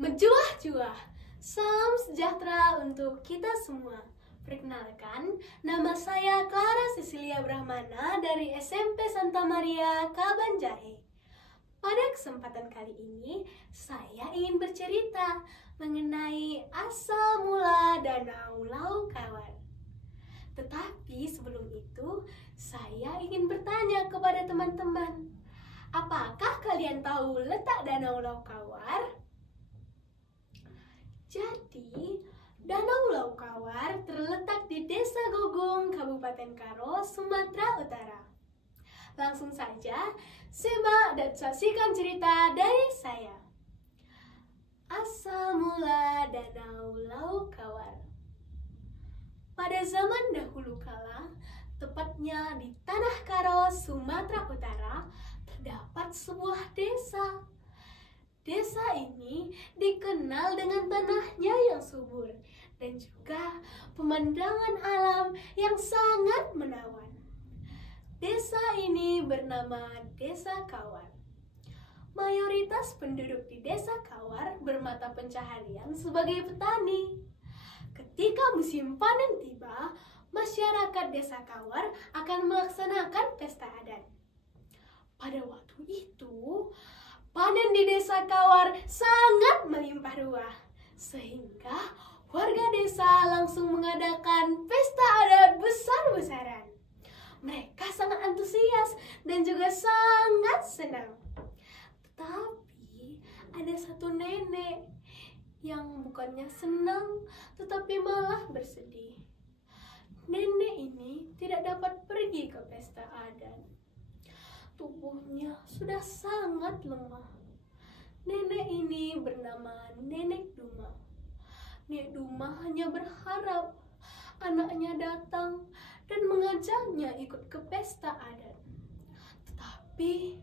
Menjuah-juah, salam sejahtera untuk kita semua. Perkenalkan, nama saya Clara Cecilia Brahmana dari SMP Santa Maria, Kabanjahe. Pada kesempatan kali ini, saya ingin bercerita mengenai asal mula Danau Laukawan. Tetapi sebelum itu, saya ingin bertanya kepada teman-teman, apakah kalian tahu letak Danau Laukawar? Jadi, Danau Laukawar terletak di Desa Gogung, Kabupaten Karo, Sumatera Utara. Langsung saja, simak dan saksikan cerita dari saya. Asal mula Danau Laukawar. Pada zaman dahulu kala, tepatnya di Tanah Karo, Sumatera Utara, terdapat sebuah desa. Desa ini dikenal dengan tanahnya yang subur dan juga pemandangan alam yang sangat menawan. Desa ini bernama Desa Kawar. Mayoritas penduduk di Desa Kawar bermata pencaharian sebagai petani. Ketika musim panen tiba, masyarakat Desa Kawar akan melaksanakan pesta adat. Pada waktu itu, panen di Desa Kawar sangat melimpah ruah, sehingga warga desa langsung mengadakan pesta adat besar-besaran. Mereka sangat antusias dan juga sangat senang. Tetapi ada satu nenek yang bukannya senang, tetapi malah bersedih. Nenek ini tidak dapat pergi ke pesta adat. Tubuhnya sudah sangat lemah. Nenek ini bernama Nenek Duma. Nenek Duma hanya berharap anaknya datang dan mengajaknya ikut ke pesta adat. Tetapi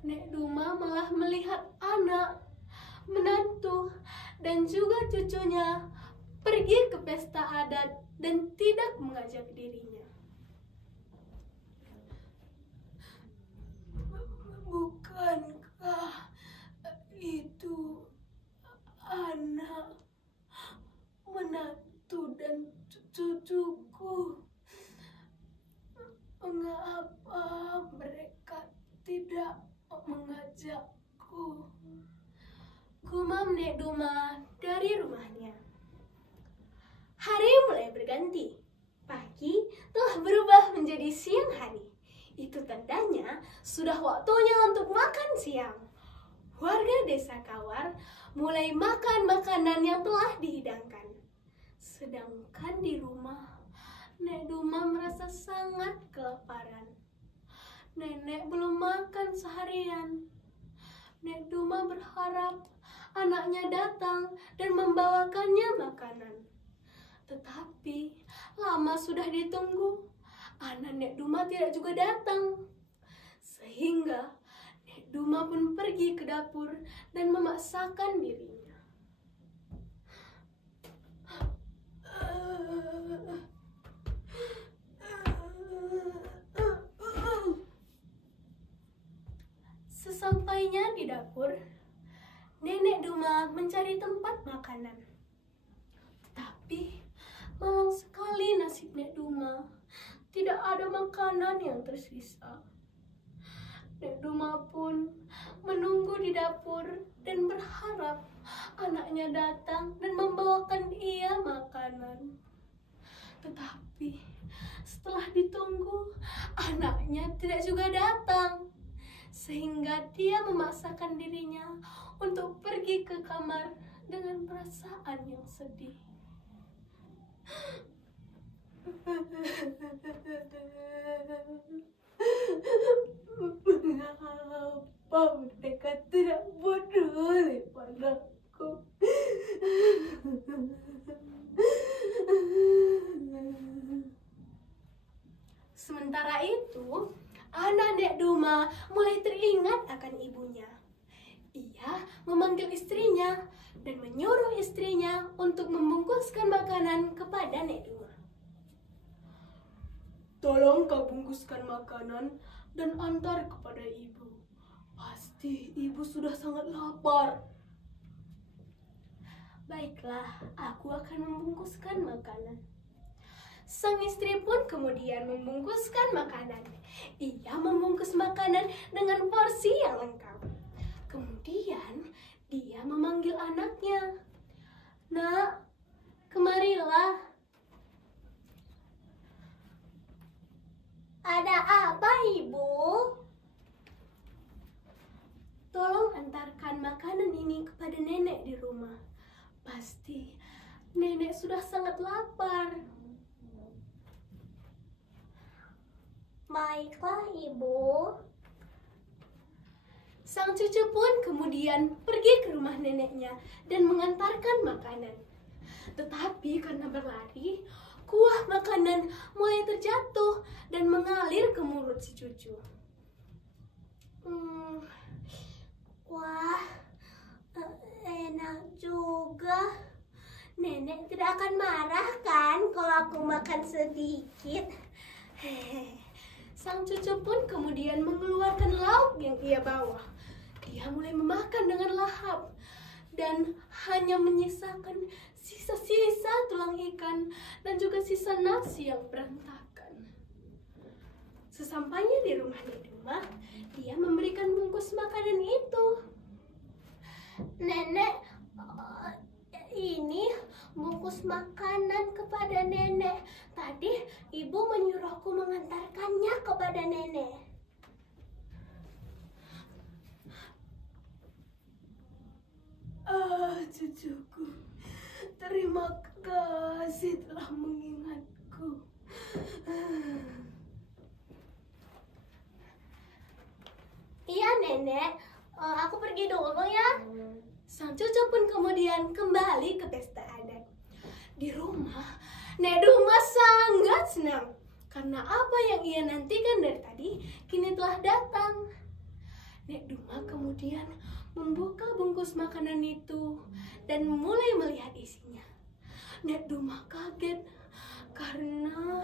Nenek Duma malah melihat anak, menantu, dan juga cucunya pergi ke pesta adat dan tidak mengajak dirinya. Bukankah itu anak, menantu, dan cucuku? Mengapa mereka tidak mengajakku? Gumam Nek Duma dari rumahnya. Hari mulai berganti. Pagi telah berubah menjadi siang hari. Itu tandanya sudah waktunya untuk makan siang. Warga Desa Kawar mulai makan makanan yang telah dihidangkan. Sedangkan di rumah, Nek Duma merasa sangat kelaparan. Nenek belum makan seharian. Nek Duma berharap anaknya datang dan membawakannya makanan. Tetapi lama sudah ditunggu. Anak Nek Duma tidak juga datang. Sehingga Nek Duma pun pergi ke dapur dan memaksakan dirinya. Sesampainya di dapur, Nenek Duma mencari tempat makanan. Tetapi malang sekali nasib Nek Duma. Tidak ada makanan yang tersisa. Nek Duma pun menunggu di dapur dan berharap anaknya datang dan membawakan ia makanan. Tetapi setelah ditunggu, anaknya tidak juga datang. Sehingga dia memaksakan dirinya untuk pergi ke kamar dengan perasaan yang sedih. Mengapa mereka tidak peduli padaku? Sementara itu, anak Nek Duma mulai teringat akan ibunya. Ia memanggil istrinya dan menyuruh istrinya untuk membungkuskan makanan kepada Nek Duma. Tolong kau bungkuskan makanan dan antar kepada ibu. Pasti ibu sudah sangat lapar. Baiklah, aku akan membungkuskan makanan. Sang istri pun kemudian membungkuskan makanan. Ia membungkus makanan dengan porsi yang lengkap. Kemudian dia memanggil anaknya. "Nak, kemarilah." "Ada apa, Ibu?" "Tolong antarkan makanan ini kepada nenek di rumah. Pasti nenek sudah sangat lapar." "Baiklah, Ibu." Sang cucu pun kemudian pergi ke rumah neneknya dan mengantarkan makanan. Tetapi karena berlari, kuah makanan mulai terjatuh dan mengalir ke mulut si cucu. Wah, enak juga. Nenek tidak akan marah kan kalau aku makan sedikit? Sang cucu pun kemudian mengeluarkan lauk yang ia bawa. Dia mulai memakan dengan lahap dan hanya menyisakan sisa-sisa tulang ikan dan juga sisa nasi yang berantakan. Sesampainya di rumah Neduma, dia memberikan bungkus makanan itu. Nenek, ini bungkus makanan kepada nenek. Tadi ibu menyuruhku mengantarkannya kepada nenek. Cucuku, terima kasih telah mengingatku. Iya, Nenek. Aku pergi dulu ya. Sang cucu pun kemudian kembali ke pesta adat. Di rumah, Neduma sangat senang karena apa yang ia nantikan dari tadi kini telah datang. Neduma kemudian membuka bungkus makanan itu dan mulai melihat isinya. Neduma kaget karena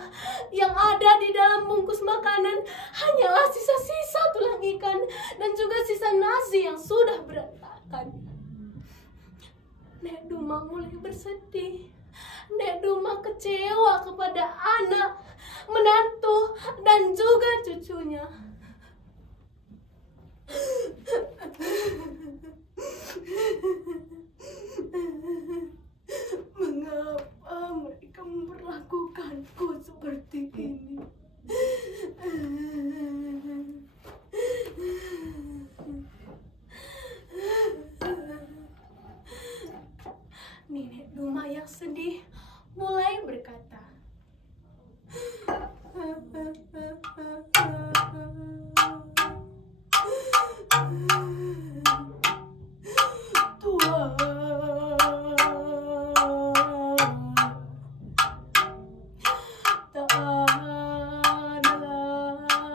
yang ada di dalam bungkus makanan hanyalah sisa-sisa tulang ikan dan juga sisa nasi yang sudah berantakan. Neduma mulai bersedih. Neduma kecewa kepada anak, menantu, dan juga cucunya. Mengapa mereka memperlakukanku seperti ini? Nenek Duma yang sedih mulai berkata, "Tuhan, tak ada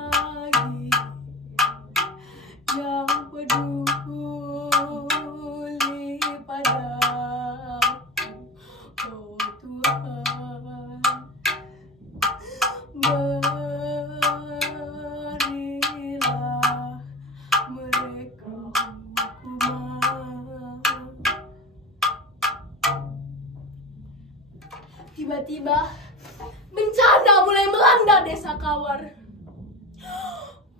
lagi yang peduli padaku, oh Tuhan. Berilah mereka hukuman." Tiba-tiba bencana mulai melanda desa Kawar.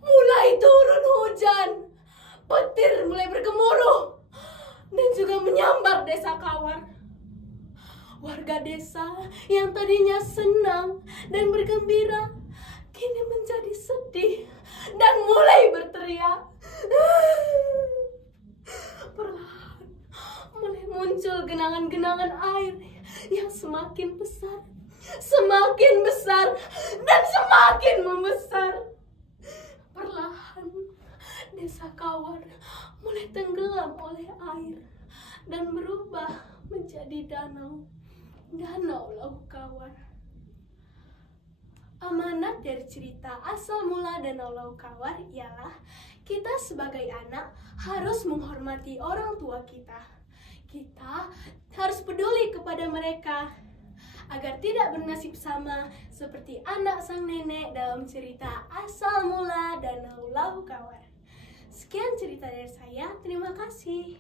Mulai turun hujan, petir mulai bergemuruh dan juga menyambar desa Kawar. Warga desa yang tadinya senang dan bergembira kini menjadi sedih dan mulai berteriak. Perlahan mulai muncul genangan-genangan air yang semakin besar, dan semakin membesar. Perlahan desa Kawar mulai tenggelam oleh air dan berubah menjadi Danau Lauk Kawar. Amanat dari cerita asal mula Danau Lauk Kawar ialah kita sebagai anak harus menghormati orang tua kita. Kita harus peduli kepada mereka agar tidak bernasib sama seperti anak sang nenek dalam cerita asal mula Danau Lauk Kawar. Sekian cerita dari saya, terima kasih.